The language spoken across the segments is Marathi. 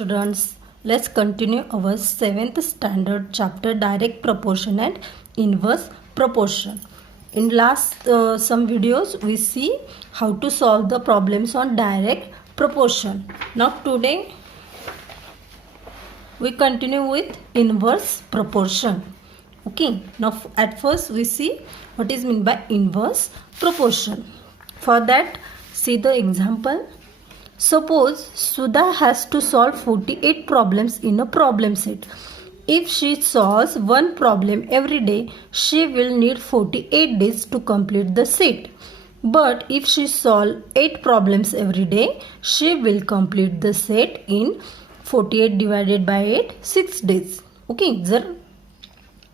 students, let's continue our 7th standard chapter direct proportion and inverse proportion. In last some videos we see how to solve the problems on direct proportion. Now today we continue with inverse proportion. Okay, now at first we see what is meant by inverse proportion. For that, see the example. Suppose Sudha has to solve 48 problems in a problem set. If she solves one problem every day, she will need 48 days to complete the set. But if she solves 8 problems every day, she will complete the set in 48 divided by 8, 6 days. Okay,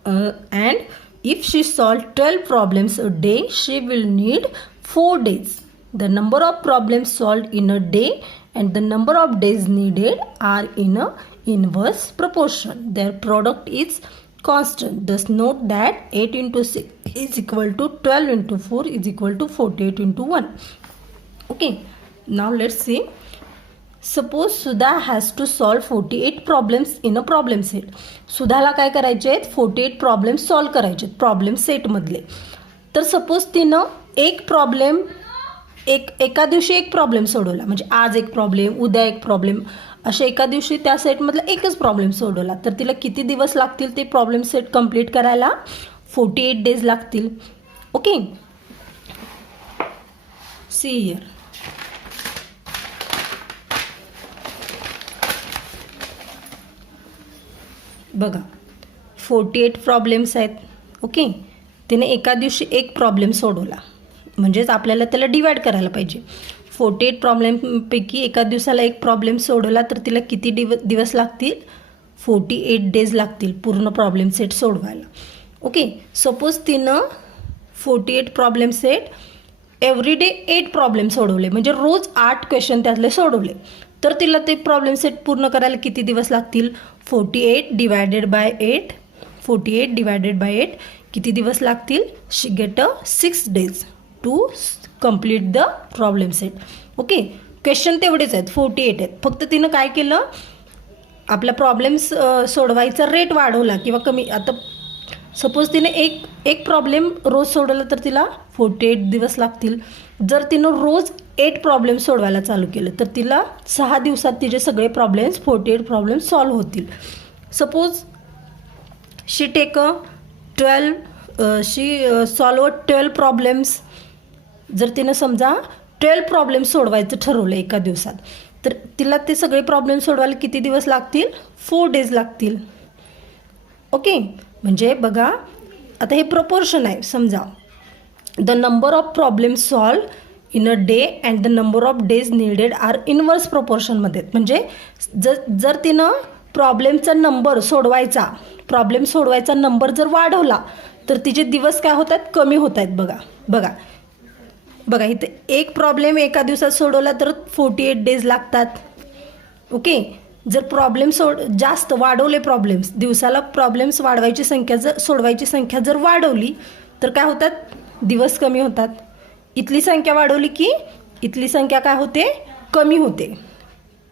and if she solves 12 problems a day, she will need 4 days. The number of problems solved in a day and the number of days needed are in a inverse proportion. Their product is constant. Thus note that 8 into 6 is equal to 12 into 4 is equal to 48 into 1. Okay, now let's see. Suppose Sudha has to solve 48 problems in a problem set. सुधाला काय करायचे आहेत 48 प्रॉब्लेम्स सॉल्व करायचे आहेत प्रॉब्लेम सेटमधले. तर सपोज तिनं एक प्रॉब्लेम एका दिवशी एक प्रॉब्लेम सोडवला, म्हणजे आज एक प्रॉब्लेम, उद्या एक प्रॉब्लेम, अशा एका दिवशी त्या सेटमधला एकच प्रॉब्लेम सोडवला, तर तिला किती दिवस लागतील ते प्रॉब्लेम सेट कंप्लीट करायला? 48 डेज लागतील. Okay, see here. बघा 48 प्रॉब्लेम्स आहेत. ओके, तिने एका दिवशी एक प्रॉब्लेम सोडवला, म्हणजेच आपल्याला त्याला डिवाइड करायला पाहिजे. 48 प्रॉब्लेमपैकी एका दिवसाला एक प्रॉब्लेम सोडवला तर तिला किती दिवस लागतील? 48 डेज लागतील पूर्ण प्रॉब्लेम सेट सोडवायला. ओके, सपोज तिनं 48 problem set every day 8 problem सोडवले, म्हणजे रोज 8 क्वेश्चन त्यातले सोडवले, तर तिला ते प्रॉब्लेम सेट पूर्ण करायला किती दिवस लागतील? 48 डिवायडेड बाय 8, 48 डिवायडेड बाय 8 किती दिवस लागतील? She get 6 days to complete the problem set. Okay, question तेवढेच आहेत, 48 आहेत. फक्त तिनं काय केलं, आपला प्रॉब्लेम्स सोडवायचा रेट वाढवला किंवा कमी. आता सपोज तिने एक प्रॉब्लेम रोज सोडवला तर तिला 48 दिवस लागतील. जर तिनं रोज 8 प्रॉब्लेम सोडवायला चालू केलं तर तिला 6 दिवसात तिचे सगळे प्रॉब्लेम्स 48 प्रॉब्लेम सॉल्व होतील. सपोज शी टेक 12 प्रॉब्लेम्स. जर तिनं समजा 12 प्रॉब्लेम सोडवायचं ठरवलं एका दिवसात, तर तिला ते सगळे प्रॉब्लेम सोडवायला किती दिवस लागतील? 4 डेज लागतील. ओके, म्हणजे बघा आता हे प्रपोर्शन आहे. समजा the number of problems solve in a day and the number of days needed are inverse प्रपोर्शनमध्ये. म्हणजे जर तिनं प्रॉब्लेमचा नंबर सोडवायचा नंबर जर वाढवला तर तिचे दिवस काय होतात? कमी होत आहेत. बघा इथे एक प्रॉब्लेम एका दिवसात सोडवला तर 48 डेज लागतात. ओके, जर प्रॉब्लेम जास्त वाढवले, प्रॉब्लेम्स दिवसाला प्रॉब्लेम्स वाढवायची संख्या सोडवायची संख्या जर वाढवली तर काय होतात? दिवस कमी होतात. इथली संख्या वाढवली की इथली संख्या काय होते? कमी होते.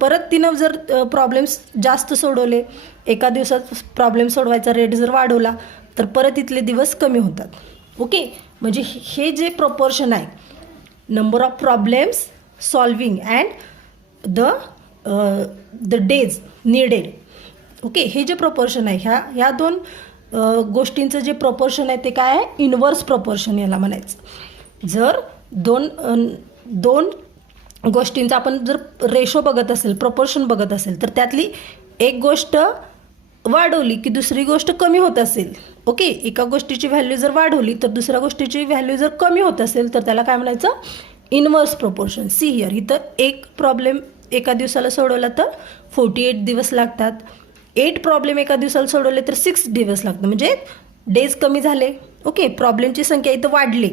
परत तिनं जर प्रॉब्लेम्स जास्त सोडवले, एका दिवसात प्रॉब्लेम सोडवायचा रेट जर वाढवला तर परत इथले दिवस कमी होतात. ओके, म्हणजे हे जे प्रपोर्शन आहे, number of problems solving and the days needed. Okay, हे जे प्रपोर्शन आहे, ह्या दोन गोष्टींचं जे प्रपोर्शन आहे ते काय आहे? इनवर्स प्रपोर्शन याला म्हणायचं. जर दोन गोष्टींचा आपण जर रेशो बघत असेल, प्रपोर्शन बघत असेल, तर त्यातली एक गोष्ट वाढवली की दुसरी गोष्ट कमी होत असेल. ओके, एका गोष्टीची व्हॅल्यू जर वाढवली तर दुसऱ्या गोष्टीची व्हॅल्यू जर कमी होत असेल तर त्याला काय म्हणायचं? Inverse proportion. सी हियर, इथं एक प्रॉब्लेम एका दिवसाला सोडवला तर 48 दिवस लागतात. 8 प्रॉब्लेम एका दिवसाला सोडवले तर 6 दिवस लागतात, म्हणजे डेज कमी झाले. ओके, प्रॉब्लेमची संख्या इथं वाढली,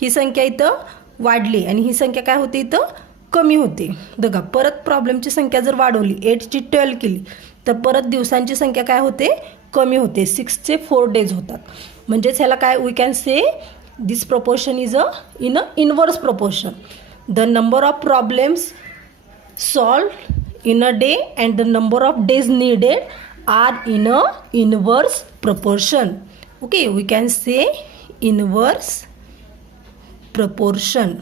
ही संख्या इथं वाढली आणि ही संख्या काय होते? इथं कमी होते. बघा, परत प्रॉब्लेमची संख्या जर वाढवली, 8ची 12 केली तर परत दिवसांची संख्या काय होते? कमी होते. 6चे 4 डेज होतात. म्हणजेच ह्याला काय we can say this proportion is in a inverse proportion. The number of problems solve in a day and the number of days needed are in a inverse proportion. Okay, we can say inverse proportion.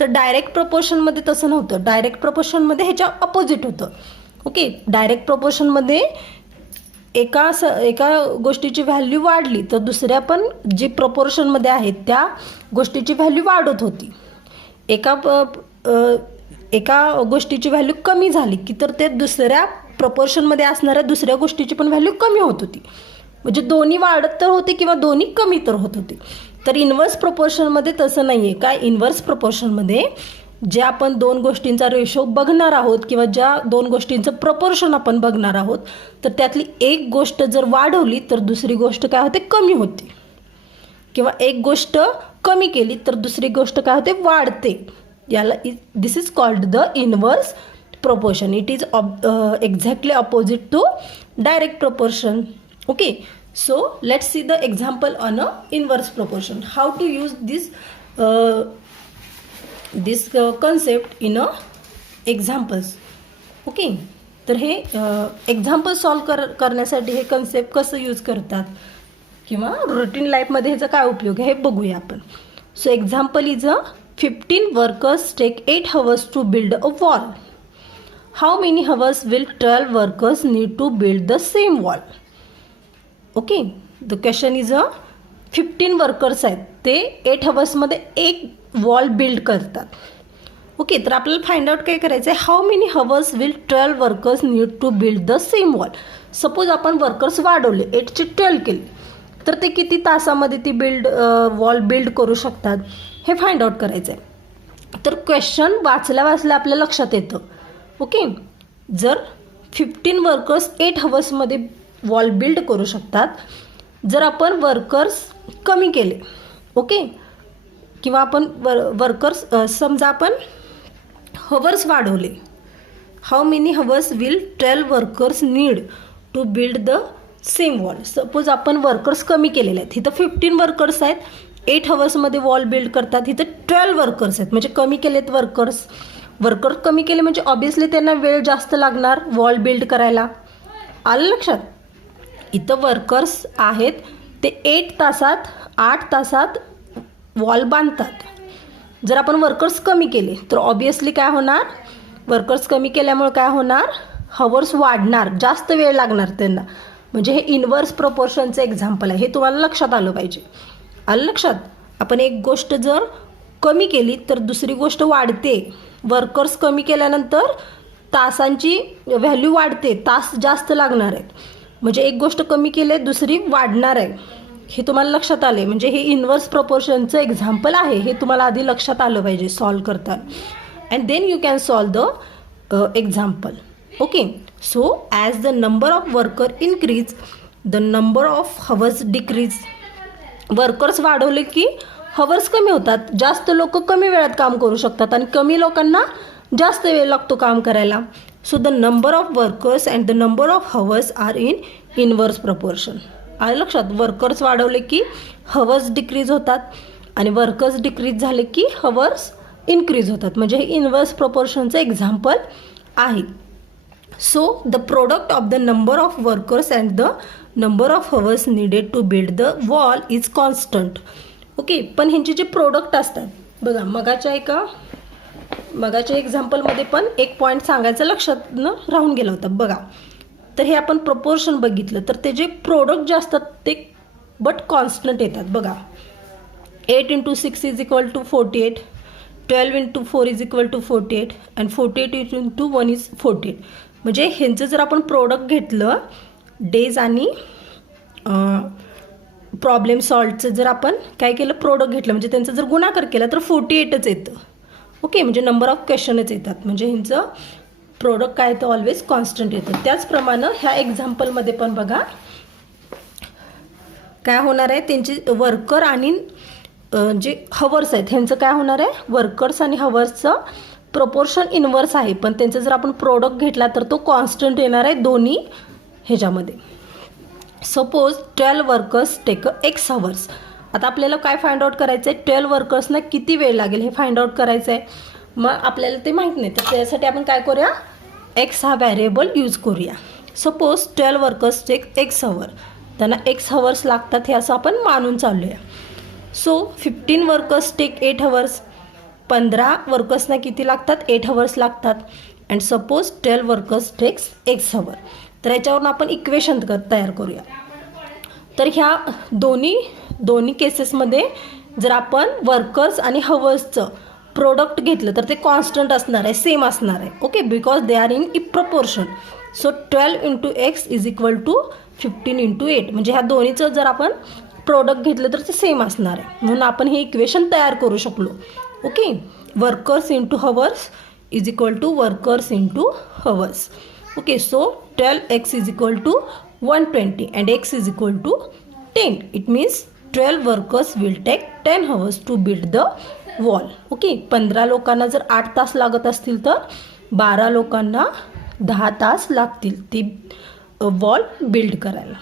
तर डायरेक्ट प्रपोर्शनमध्ये तसं नव्हतं. डायरेक्ट प्रपोर्शनमध्ये ह्याच्या अपोजिट होतं. ओके, डायरेक्ट प्रपोर्शनमध्ये एका गोष्टीची व्हॅल्यू वाढली तर दुसऱ्या पण जी प्रपोर्शनमध्ये आहेत त्या गोष्टीची व्हॅल्यू वाढत होती. एका गोष्टीची व्हॅल्यू कमी झाली की तर ते दुसऱ्या प्रपोर्शनमध्ये असणाऱ्या दुसऱ्या गोष्टीची पण व्हॅल्यू कमी होत होती. म्हणजे दोन्ही वाढत तर होते किंवा दोन्ही कमी तर होत होते. तर इन्व्हर्स प्रपोर्शनमध्ये तसं नाही आहे. काय इन्व्हर्स प्रपोर्शनमध्ये जे आपण दोन गोष्टींचा रेशो बघणार आहोत किंवा ज्या दोन गोष्टींचं प्रपोर्शन आपण बघणार आहोत तर त्यातली एक गोष्ट जर वाढवली तर दुसरी गोष्ट काय होते, कमी होते. किंवा एक गोष्ट कमी केली तर दुसरी गोष्ट काय होते, वाढते. याला this is called the inverse proportion. It is exactly opposite to direct proportion. Okay, so let's see the example on a inverse proportion. How to use this concept in a examples. Okay, तर हे एक्झाम्पल सॉल्व करण्यासाठी हे कन्सेप्ट कसं यूज करतात किंवा रुटीन लाईफमध्ये ह्याचा काय उपयोग आहे हे बघूया आपण. So example is 15 workers take 8 hours to build a wall. How many hours will 12 workers need to build the same wall? Okay, the question is 15 workers आहेत ते 8 hours एक वॉल बिल्ड करतात. ओके, तर आपल्याला फाइंड आउट काय करायचं आहे, how many hours will 12 workers need to build the same wall. Suppose आपण वर्कर्स वाढवले, 8चे 12 केले तर ते किती तासामध्ये ती वॉल बिल्ड करू शकतात हे फाइंड आउट करायचं आहे. तर क्वेश्चन वाचल्या आपल्या लक्षात येतं. ओके, जर 15 वर्कर्स 8 hours वॉल बिल्ड करू शकतात. जर आपण वर्कर्स कमी केले, ओके, किंवा आपण वर्कर्स समजा आपण हवर्स वाढवले, how many hours will 12 workers need to build the same wall. Suppose आपण वर्कर्स कमी केलेले आहेत, इथं 15 वर्कर्स आहेत, 8 hours वॉल बिल्ड करतात, इथं 12 वर्कर्स आहेत म्हणजे कमी केलेत वर्कर कमी केले म्हणजे ऑब्विसली त्यांना वेळ जास्त लागणार वॉल बिल्ड करायला. आलं लक्षात. इथं वर्कर्स आहेत ते 8 तासात वॉल बांधतात. जर आपण वर्कर्स कमी केले तर ऑब्विसली काय होणार, वर्कर्स कमी केल्यामुळे काय होणार, हवर्स वाढणार, जास्त वेळ लागणार त्यांना. म्हणजे हे इन्व्हर्स प्रपोर्शनचं एक्झाम्पल आहे. हे तुम्हाला लक्षात आलं पाहिजे. आलं लक्षात. आपण एक गोष्ट जर कमी केली तर दुसरी गोष्ट वाढते. वर्कर्स कमी केल्यानंतर तासांची व्हॅल्यू वाढते, तास जास्त लागणार आहेत. म्हणजे एक गोष्ट कमी केली दुसरी वाढणार आहे. हे तुम्हाला लक्षात आले. म्हणजे हे इन्व्हर्स प्रपोर्शनचं एक्झाम्पल आहे. हे तुम्हाला आधी लक्षात आलं पाहिजे सॉल्व करताना. And then you can solve the example. Okay, so as the number of worker increase the number of hours decrease. Workers वाढवले की हवर्स कमी होतात. जास्त लोक कमी वेळात काम करू शकतात आणि कमी लोकांना जास्त वेळ लागतो काम करायला. So the number of workers and the number of hours are in inverse proportion. आहे लक्षात. वर्कर्स वाढवले की हवर्स डिक्रीज होतात आणि वर्कर्स डिक्रीज झाले की हवर्स इन्क्रीज होतात. म्हणजे हे इन्व्हर्स प्रपोर्शनचं एक्झाम्पल आहे. So the product of the number of workers and the number of hours needed to build the wall is constant. Okay, पण ह्यांचे जे प्रोडक्ट असतात बघा, मगाच्या एक्झाम्पलमध्ये पण एक पॉईंट सांगायचं लक्षात राहून गेला होता बघा. तर हे आपण प्रपोर्शन बघितलं तर ते जे प्रोडक्ट जे असतात ते बट कॉन्स्टंट येतात बघा. 8 × 6 is equal to 48, 12 × 4 is equal to 48 and 48 × 1 is 48. म्हणजे ह्यांचं जर आपण प्रोडक्ट घेतलं डेज आणि प्रॉब्लेम सॉल्वचं जर आपण काय केलं, प्रोडक्ट घेतलं म्हणजे त्यांचं जर गुणाकार केला तर 48च येतं. ओके, म्हणजे नंबर ऑफ क्वेश्चनच येतात. म्हणजे ह्यांचं प्रोडक्ट काय तर ऑलवेज कॉन्स्टंट येतं. त्याचप्रमाणे ह्या एक्झाम्पलमध्ये पण बघा काय होणार आहे, त्यांची वर्कर आणि जे हवर्स आहेत ह्यांचं काय होणार आहे, वर्कर्स आणि हवर्सचं प्रपोर्शन इन्व्हर्स आहे. पण त्यांचं जर आपण प्रोडक्ट घेतला तर तो कॉन्स्टंट येणार आहे दोन्ही ह्याच्यामध्ये. Suppose 12 workers take x hours. आता आपल्याला काय फाइंड आउट करायचं आहे, 12 वर्कर्सना किती वेळ लागेल हे फाइंड आउट करायचं आहे. मग आपल्याला ते माहीत नाही, तर त्यासाठी आपण काय करूया, एक्स हा व्हॅरिएबल यूज करूया. Suppose 12 workers take x hour, त्यांना एक्स हवर्स लागतात हे असं आपण मानून चालूया. सो 15 वर्कर्स टेक 8 हवर्स, 15 वर्कर्सना किती लागतात, 8 हवर्स लागतात. And suppose 12 workers takes x hour. तर याच्यावरून आपण इक्वेशन तयार करूया. तर ह्या दोन्ही केसेसमध्ये जर आपण वर्कर्स आणि हवर्सचं प्रोडक्ट घेतलं तर ते कॉन्स्टंट असणार आहे, सेम असणार आहे. Okay, because they are in proportion. So 12 into x is equal to 15 into 8. म्हणजे ह्या दोन्हीचं जर आपण प्रोडक्ट घेतलं तर ते सेम असणार आहे, म्हणून आपण हे इक्वेशन तयार करू शकलो. Okay, workers into hours is equal to workers into hours. Okay, so 12x is equal to 120 and x is equal to 10. It means 12 workers will take 10 hours to build the wall. Okay, 15 लोकांना जर 8 तास लागत असतील तर 12 लोकांना 10 तास लागतील ती वॉल बिल्ड करायला.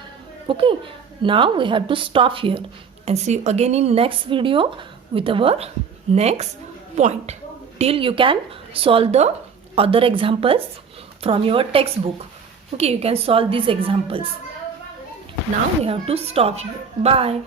Okay, now we have to stop here and see you again in next video with our next point. Till you can solve the other examples from your textbook. Okay, you can solve these examples. Now we have to stop here. Bye.